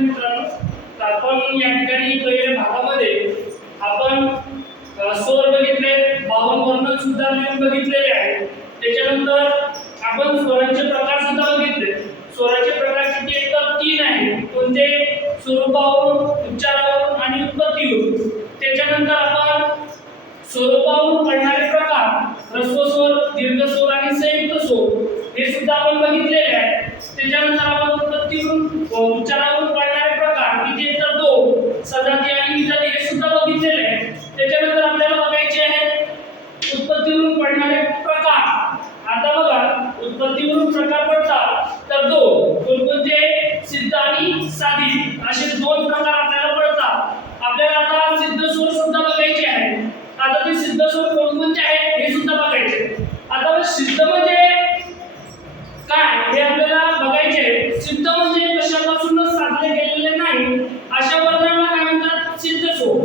विद्यार्थी मित्रांनो, आपण या ठिकाणी पहिल्या भागामध्ये आपण स्वर बघितले, बावन वर्ण सुद्धा बघितलेले आहेत. त्याच्यानंतर आपण स्वरांचे प्रकार सुद्धा बघितले. स्वराचे प्रकार किती आहेत तर 3 आहेत. कोणते? स्वरूपावरून, उच्चारावरून आणि उत्पत्तीवरून. त्याच्यानंतर आपण स्वरूपावरून पडणारे प्रकार ह्रस्व स्वर, दीर्घ स्वर आणि संयुक्त स्वर हे सुद्धा आपण बघितलेले आहेत. त्याच्यानंतर आपण उत्पत्तीवरून, उच्चारावरून पडणारे प्रकार किती आहेत तर 2, सजाती आणि विजाती हे सुद्धा बघितलेले आहेत. त्याच्यानंतर आपल्याला बघायचे आहेत उत्पत्तीवरून पडणारे प्रकार. आता बघा, उत्पत्तीवरून प्रकार पडतात तर 2, कोणकोणते? सिद्ध आणि साधी असे 2 प्रकार आपल्याला पडतात. आपल्याला आता सिद्ध स्वर सुद्धा बघायचे आहेत. आता ते सिद्ध स्वर कोणकोणते आहेत हे सुद्धा बघायचे. आता सिद्ध म्हणजे काय हे आपल्याला बघायचे. सिद्ध म्हणजे कशापासूनच साधले गेलेले नाही अशा वर्णांना काय म्हणतात? सिद्ध स्वर.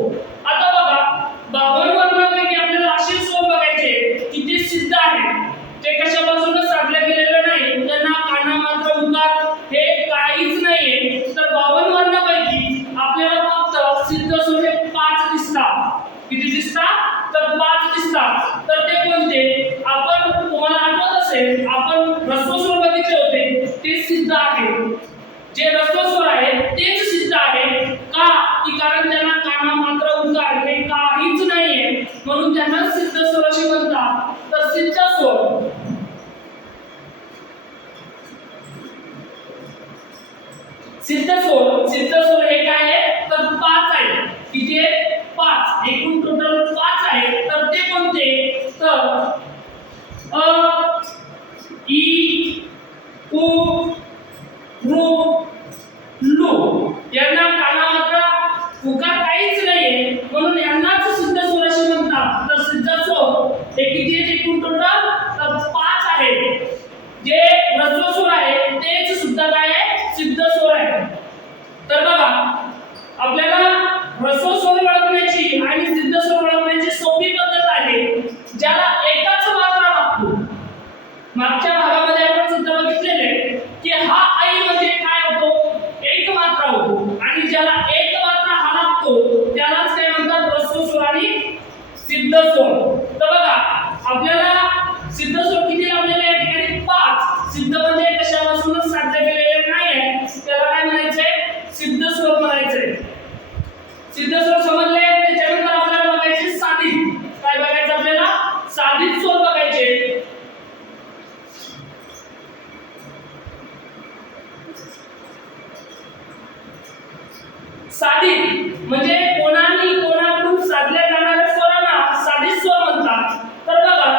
आता बघा, 52 वर्णांपैकी आपल्याला असे स्वर बघायचे की ते सिद्ध आहेत. ते कशापासूनच साधले गेलेले नाही, त्यांना काना मात्र उकार हे काहीच नाहीये. तर 52 वर्णांपैकी आपल्याला फक्त सिद्ध स्वर 5 दिसतात. किती दिसतात? तर 5 दिसतात. तर ते कोणते? आपण, तुम्हाला आठवत असेल, आपण ह्रस्व स्वर बघितले होते, ते सिद्ध आहेत. जे ह्रस्व स्वर आहेत तेच सिद्ध आहेत. का? की कारण त्यांना काना मात्र उकार हे काहीच नाहीये, म्हणून त्यांना सिद्ध स्वर असे म्हणतात. तर सिद्ध स्वर, सिद्ध स्वर हे काय आहे तर 5 आहे. किती आहे? 5. एकूण टोटल 5 आहे. तर ते कोणते? तर अ, ई, उ, ऋ, लू यांना काना मात्र उकार काहीच नाहीये, म्हणून यांनाच सिद्ध स्वर असे म्हणतात. तर सिद्ध स्वर हे किती आहेत एकूण टोटल? तर 5 आहेत. जे ह्रस्व स्वर आहे तेच सुद्धा काय आहे? सिद्ध स्वर आहे. तर बघा, आपल्याला ह्रस्व स्वर ओळखण्याची आणि सिद्ध स्वर ओळखण्याची सोपी पद्धत आहे, ज्याला एकाच मात्रा लागतो. मागच्या भागामध्ये आपण सुद्धा बघितलेले की हा आई म्हणजे काय होतो? एक मात्रा होतो. आणि ज्याला एक मात्रा हा लागतो त्यालाच काय म्हणतात? ह्रस्व स्वर आणि सिद्ध स्वर. तर बघा, आपल्याला सिद्ध स्वर किती लावलेले आहे? ठिकाणी 5. सिद्ध म्हणजे कशापासूनच साध्य केलेले नाहीये, त्याला काय म्हणायचंय? सिद्ध स्वर म्हणायचंय. सिद्ध स्वर समजले. त्याच्यानंतर आपल्याला बघायचे साधित. काय बघायचं आपल्याला? साधित स्वर बघायचे. साधित म्हणजे कोणाकडून साधल्या जाणाऱ्या स्वरांना साधित स्वर म्हणतात. तर बघा,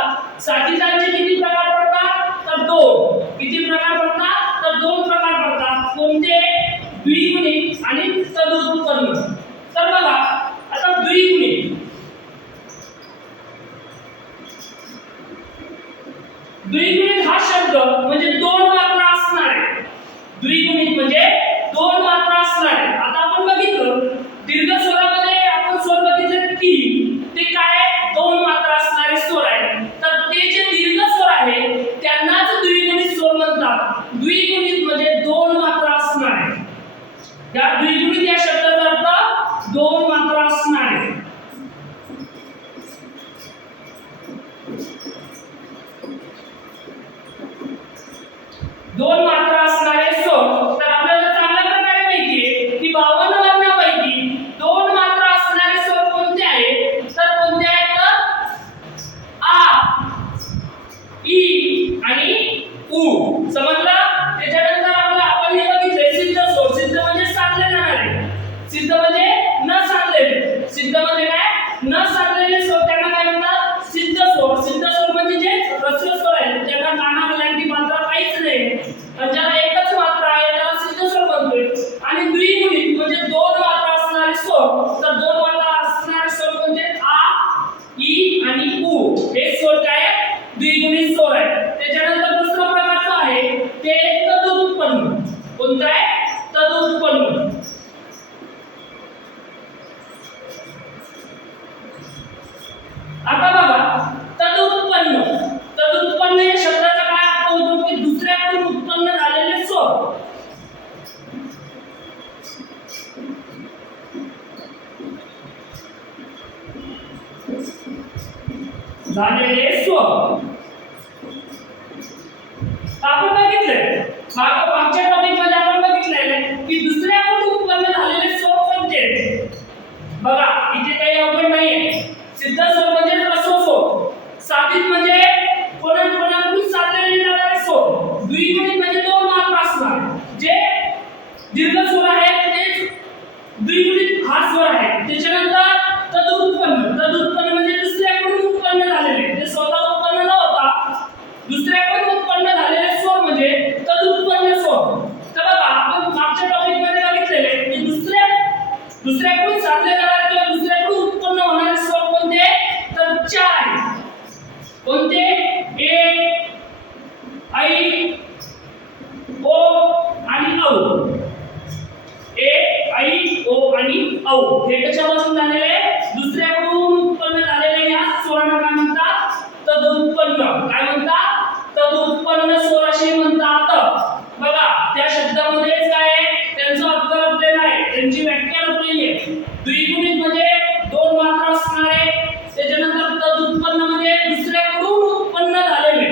साधितांचे किती प्रकार पडतात? तर 2. किती प्रकार पडतात? तर 2 प्रकार पडतात. कोणते? द्विगुणित आणि तदुत्पन्न. तर बघा, आता द्विगुणित हा शब्द म्हणजे 2 मात्रा असणार आहे. द्विगुणित म्हणजे 2 मात्रा असणार आहे. आता आपण बघितलं दीर्घ स्वरामध्ये आपण स्वर बघितले 3, ते काय आहे? 2 मात्रा असणारे स्वर आहेत. तर ते जे दीर्घ स्वर आहे त्यांनाच द्विगुणित स्वर म्हणतात. द्विगुणित म्हणजे 2 मात्रा असणार आहे. या द्विगुणित या शब्दाचा अर्थ 2 मात्रा असणार आहे. दोन मात्रा असणारे स्वर. तर आपल्याला चांगल्या प्रकारे माहिती आहे की 52 वर्णांपैकी 2 मात्रा असणारे स्वर कोणते आहेत? तर कोणते आहेत? आ, ई आणि उ. समजलं? त्याच्यानंतर आपण हे बघितले सिद्ध स्वर. सिद्ध म्हणजे साधले जाणारे. सिद्ध म्हणजे न झालेले स्वर. आपण बघितलंय मागच्या टॉपिक मध्ये आपण बघितलंय की दुसऱ्याकडून उत्पन्न झालेले स्वर कोणते. बघा इथे काही अवघड नाहीये. सिद्ध स्वर म्हणजे ह्रस्व स्वर, साधित म्हणजे कोणाकडून साधलेले जाणारे स्वर, द्विगुणित म्हणजे दोन मात्रा असणार. जे दीर्घ स्वर आहेत ते द्विगुणित हा स्वर आहे. त्याच्यानंतर तदुत्पन्न म्हणजे दुसऱ्याकडून उत्पन्न झालेले, ते स्वतः उत्पन्न न होता दुसऱ्याकडून उत्पन्न झालेले स्वर म्हणजे तदुत्पन्न स्वर. तर बघा आपण मागच्या टॉपिक मध्ये बघितलेले की दुसऱ्याकडून साधले जाणारे किंवा दुसऱ्याकडून उत्पन्न होणारे स्वर कोणते, तर चार आहेत. कोणते, ए, ऐ, ओ आणि औ. ए, ऐ, ओ आणि औ हे कशापासून झालेले, दुसऱ्याकडून उत्पन्न झालेले या स्वरांना काय म्हणतात, तदुत्पन्न. काय म्हणतात, तदुत्पन्न स्वर असे म्हणतात. बघा त्या शब्दामध्येच काय आहे, त्यांचा अर्थ लपलेला आहे, त्यांची व्याख्या लपलेली आहे. द्विगुणित म्हणजे दोन मात्रा असणारे, त्याच्यानंतर तदुत्पन्न म्हणजे दुसऱ्याकडून उत्पन्न झालेले.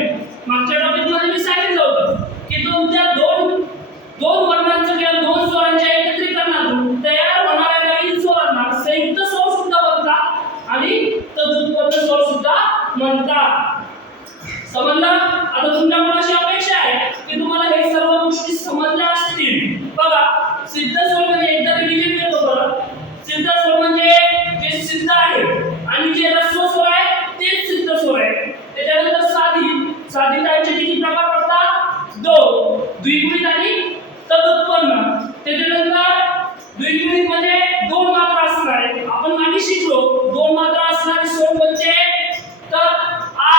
मागच्या टॉपिक मध्ये मी सांगितलं होतं की तुमच्या दोन वर्णांचं किंवा दोन स्वरांच्या एकत्रीकरणातून तयार होणाऱ्या नवीन स्वरांना संयुक्त स्वर सुद्धा म्हणतात आणि तदुत्पन्न स्वर सुद्धा म्हणतात. समजलं. आता तुमच्याकडून अशी अपेक्षा आहे की तुम्हाला हे सर्व गोष्टी समजल्या असतील. बघा सिद्ध स्वर म्हणजे एकदा रिव्हिजन करतो बरं. सिद्ध स्वर म्हणजे जे सिद्ध आहे आणि जे ह्रस्व स्वर आहे तेच सिद्ध स्वर आहे. त्याच्यानंतर साधितांचे किती प्रकार पडतात, दोन, द्विगुणित आणि तदुत्पन्न. त्याच्यानंतर द्विगुणित म्हणजे दोन मात्रा असणारे. आपण मागे शिकलो दोन मात्रा असणारे स्वर कोणते, तर आ,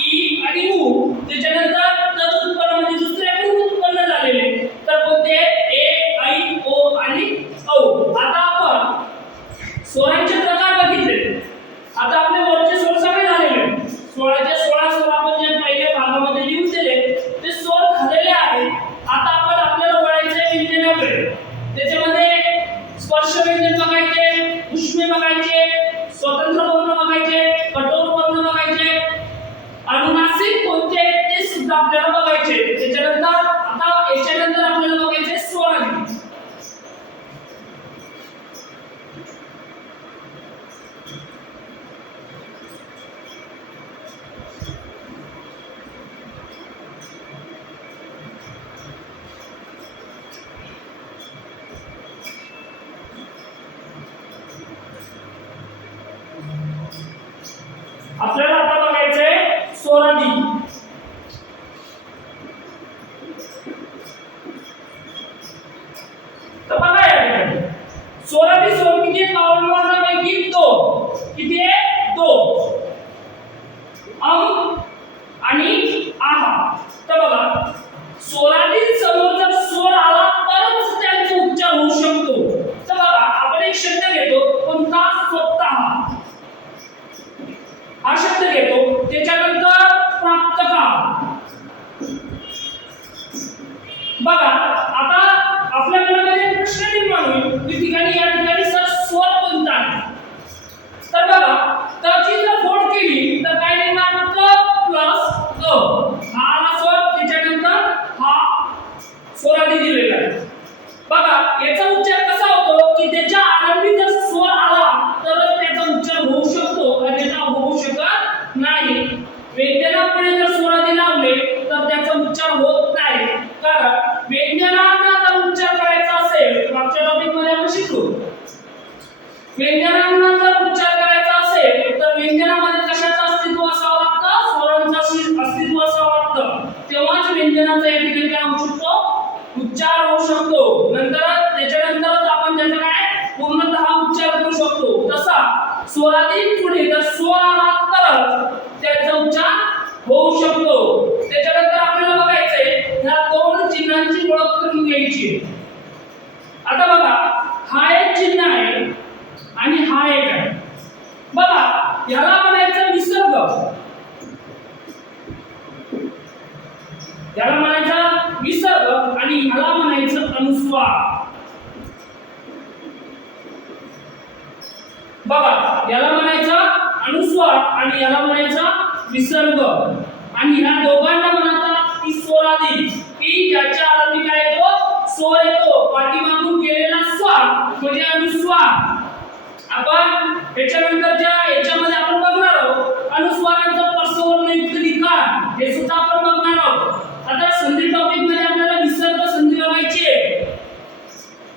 ई आणि उ. त्याच्यानंतर तदुत्पन्न म्हणजे दुसऱ्याकडून उत्पन्न झालेले, तर कोणते, ए, ऐ, ओ आणि औ. आता आपण स्वरांचे प्रकार बघितले. आता आपले वरचे स्वर सगळे झालेले. 16 स्वर आपण जे पहिल्या भागामध्ये लिहून दिले ते स्वर झालेले आहेत. आता आपण आपल्याला वळायचे व्यंजनाकडे. त्याच्यामध्ये स्पर्श व्यंजन बघायचे, उष्मे बघायचे, स्वतंत्र वर्ण बघायचे, कठोर वर्ण बघायचे, अनुनासिक कोणते ते सुद्धा आपल्याला बघायचे. त्याच्यानंतर आता याच्यानंतर आपल्याला बघायचे स्वरादी. आपल्याला आता बघायचंय स्वरादी. तर बघा या ठिकाणी स्वरादी स्वर किती आहेत, 52 वर्णापैकी दोन. किती आहे, दोन, आणि आहा. तर बघा स्वरादी समोर जर स्वर आला तरच त्यांचा उच्चार होऊ शकतो. तर बघा आपण एक शब्द घेतो कोणता, स्वतः हा शब्द घेतो. त्याच्यानंतर प्राप्त का. बघा आता आपल्या मनामध्ये प्रश्न निर्माण होईल की ठिकाणी या ठिकाणी सर स्वर कोणता आहे. तर बघा त्याची जर फोड केली तर काय निर्माण, क प्लस अ. हा आला स्वर, त्याच्यानंतर हा स्वरादी दिलेला आहे. बघा याचा उच्चार कसा होतो की त्याच्या आरंभी जर स्वर आला तरच त्याचा उच्चार होऊ शकतो, अन्यथा होऊ शकत नाही. व्यंजनापुढे जर स्वरादी लावले तर त्याचा उच्चार होत नाही. कारण व्यंजनांना जर उच्चार करायचा असेल, मागच्या टॉपिक मध्ये आपण शिकलो, व्यंजनांना जर उच्चार करायचा असेल तर व्यंजनामध्ये कशाचं अस्तित्व असावं लागतं, स्वरांचं अस्तित्व असावं लागतं. तेव्हाच व्यंजनाचा या ठिकाणी काय होऊ शकतो, उच्चार होऊ शकतो. त्याच्यानंतरच आपण त्याचा काय पूर्णतः उच्चार करू शकतो. तसा स्वरादी पुढे जर स्वर आला तर त्याचा उच्चार होऊ शकतो. त्याच्यानंतर आपल्याला बघायचंय ह्या दोन चिन्हांची ओळख करून घ्यायची. आता बघा हा एक चिन्ह आहे आणि हा एक आहे. बघा याला म्हणायचं विसर्ग, याला म्हणायचं विसर्ग आणि ह्याला म्हणायचं अनुस्वार. बघा याला म्हणायचं अनुस्वार आणि याला म्हणायचं विसर्ग आणि ह्या दोघांना म्हणतात ती स्वरादी की ज्याच्या आधी काय येतो स्वर येतो पाठीमागून केलेला स्वर म्हणजे अनुस्वार आपण त्याच्यानंतरच्या याच्यामध्ये आपण बघणार आहोत अनुस्वारांचा प्रस्वरयुक्त लिखाण हे सुद्धा आपण बघणार आहोत आता संधी टॉपिक मध्ये आपल्याला विसर्ग संधी बघायची आहे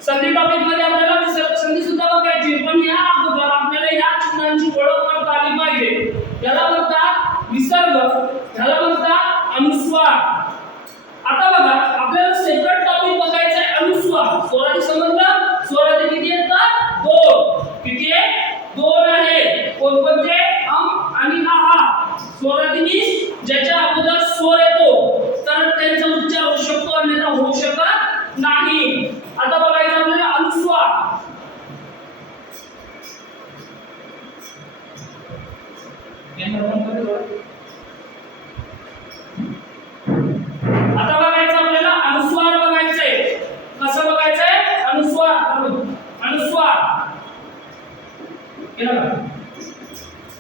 संधी टॉपिक मध्ये आपल्याला विसर्ग संधी सुद्धा बघायची पण या अगोदर आपल्याला या चिन्हांची ओळख करता आली पाहिजे याला म्हणतात विसर्ग याला म्हणतात अनुस्वार आता बघा आपल्याला सेपरेट टॉपिक बघायचा आहे अनुस्वार स्वरादी समजलं स्वरादी किती येतात दोन किती आहे दोन आहे कोणते अम आणि आ स्वरादी ज्याच्या अगोदर स्वर येतो तर त्यांचा उच्चार होऊ शकतो अन्यथा होऊ शकत नाही आता बघायचं आपल्याला अनुस्वार आता बघायचं आपल्याला अनुस्वार बघायचंय कसं बघायचंय अनुस्वार अनुस्वार केलं का